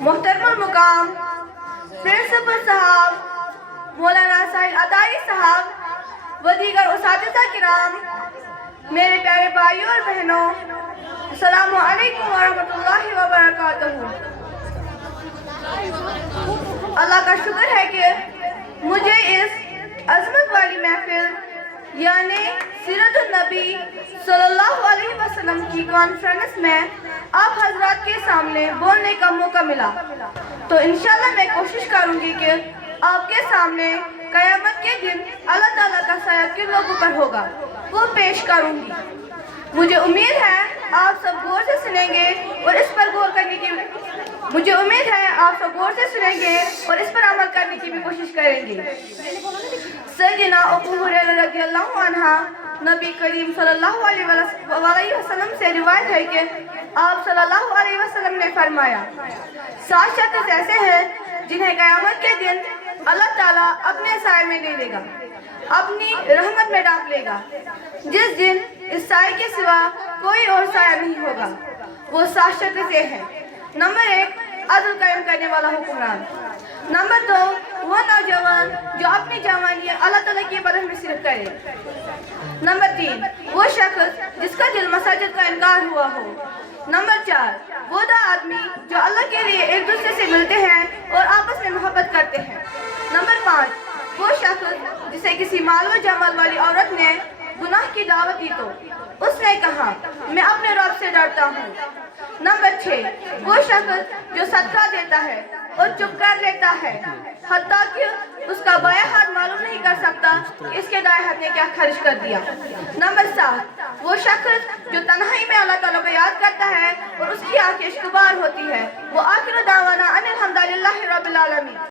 मोहतरम मुकाम प्रिंसिपल साहब, मौलाना साहिल अताई साहब व दीगर उसातिज़ा किराम, मेरे प्यारे भाइयों और बहनों, अस्सलामु अलैकुम व रहमतुल्लाहि व बरकातहू। अल्लाह का शुक्र है कि मुझे इस अज़मत वाली महफिल यानी सीरतुन नबी सल्लल्लाहु अलैहि वसल्लम की कॉन्फ्रेंस में आप हजरात के सामने बोलने का मौका मिला। तो इंशाल्लाह मैं कोशिश करूंगी कि आपके सामने क़यामत के दिन अल्लाह ताला का साया किन लोगों पर होगा वो पेश करूंगी। मुझे उम्मीद है आप सब गौर से सुनेंगे और इस पर गौर करने की और इस पर अमल करने की भी कोशिश करेंगे। सैयदना अबू हुरैरा रज़ियल्लाहु अन्हा नबी करीम सल्लल्लाहु अलैहि वसल्लम से रिवायत है कि आप सल्लल्लाहु अलैहि वसल्लम ने फरमाया, 7 शख्स ऐसे हैं जिन्हें क़यामत के दिन अल्लाह ताला अपने साए में ले लेगा, अपनी रहमत में ढांप लेगा, जिस दिन इस साए के सिवा कोई और साया नहीं होगा। वो 7 शख्स हैं। नंबर 1, अदल कायम करने वाला हुक्मरान। नंबर 2, वो नौजवान जो अपनी जवानी अल्लाह ताला की इबादत में सिर्फ करे। नंबर 3, वो शख्स जिसका दिल मसाजिद का इनकार हुआ हो। नंबर 4, वो आदमी जो अल्लाह के लिए एक दूसरे से मिलते हैं और आपस में मोहब्बत करते हैं। नंबर 5, वो शख्स जिसे किसी माल व जमाल वाली औरत ने गुनाह की दावत दी तो उसने कहा, मैं अपने रब से डरता हूँ। नंबर 6, वो शख्स जो सदका देता है और चुप कर लेता है, हत्ता कि उसका बायां हाथ मालूम नहीं कर सकता कि इसके दाएं हाथ ने क्या खर्च कर दिया। नंबर 7, वो शख्स जो तन्हाई में अल्लाह ताला को याद करता है और उसकी आंखें इश्कबार होती है। वो आखिर दावाना अनिल हम्दुलिल्लाहि रब्बिल आलमीन।